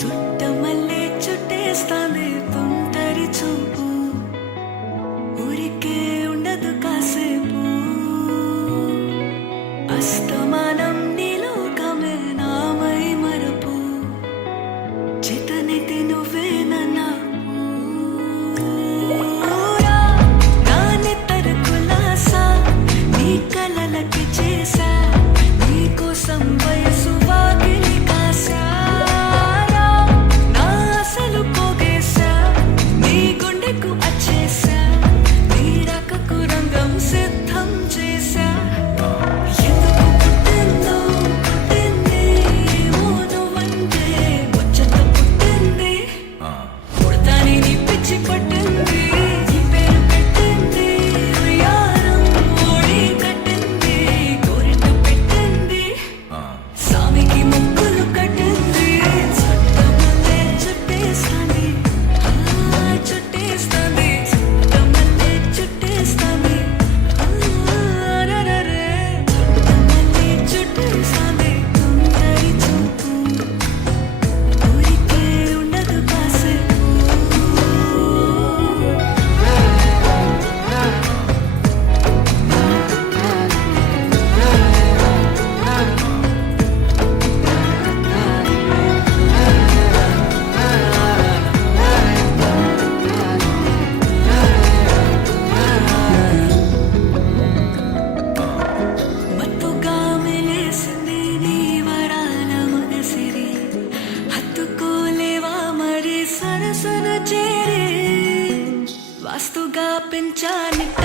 చుట్టమల్లే చుట్టేస్తాంది తుంటరి చూపు, ఊరికే ఉండదు కాసేపు. అస్తమానం నీలోకమే నామై మరపు, చేతనైతే నువ్వే నన్నాపు. నా నెత్తర కులాసా నీ కలలకి చేసా, నీ కోసం వయసు వాకిలి కాసా. నా అసలు పోగేసా, నీ గుండెకు అచ్చేసా, నీ రాకకు రంగం సిద్ధం చేసా. ఎందుకు పుట్టిందో పుట్టింది, ఏమో నువ్వంటే ముచ్చట పుట్టింది. పుడతాని నీ పిచ్చి పట్టింది, ఈ పేరు పెట్టింది. ఉయ్యారం ఓడి కట్టింది, కోరిట పెట్టింది, సామికి ముక్కులు కట్టింది. చుట్టమల్లే చుట్టేస్తాంది, చుట్టేస్తాంది, చుట్టమల్లే చుట్టేస్తాంది. రరరే చుట్టమల్లే చుట్టేస్తాంది తుంటరి చూపు, ఊరికే ఉండదు కాసేపు. మత్తుగా మెలేసింది నీ వరాల మగసిరి, హత్తుకోలేవా మరి సరసన చేరి. వాస్తుగా పెంచానిట్ట